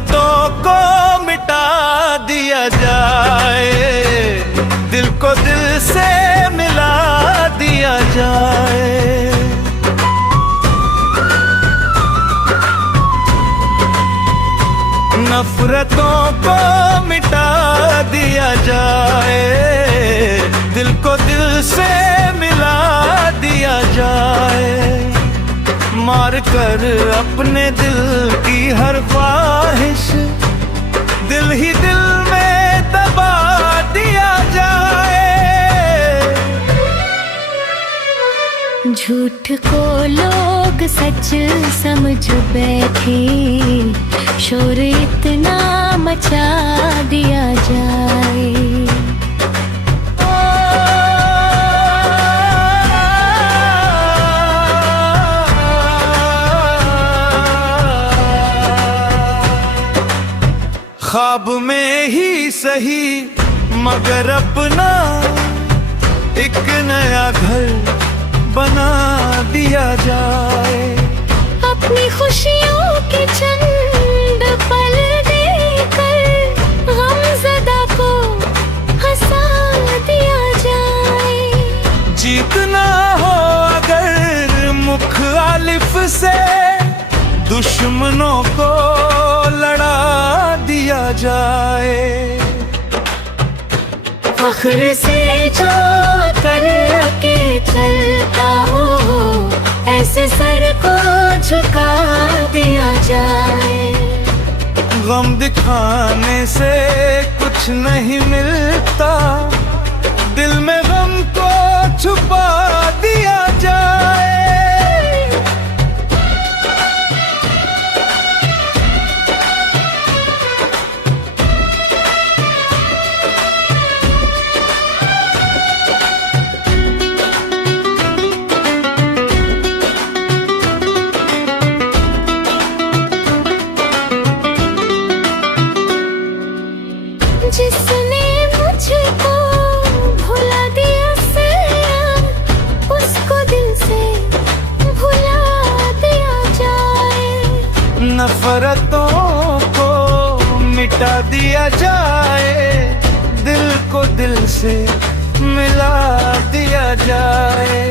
नफरतों को मिटा दिया जाए, दिल को दिल से मिला दिया जाए। नफरतों को मिटा दिया जाए, दिल को दिल से मिला दिया जाए। मार कर अपने दिल की हर ख्वाहिश दिल ही दिल में दबा दिया जाए। झूठ को लोग सच समझ बैठे, शोर इतना मचा दिया जाए। ख्वाब में ही सही मगर अपना एक नया घर बना दिया जाए। अपनी खुशियों के चंद पल देकर गमज़दा को हंसा दिया जाए। जीतना हो अगर मुखालिफ से, दुश्मनों को लड़ा दिया जाए। फख्र से जो कर के चलता हो, ऐसे सर को झुका दिया जाए। गम दिखाने से कुछ नहीं मिलता, दिल में गम को छुपा दिया जाए। जिसने मुझको भुला दिया सनम, उसको दिल से भुला दिया जाए। नफरतों को मिटा दिया जाए, दिल को दिल से मिला दिया जाए।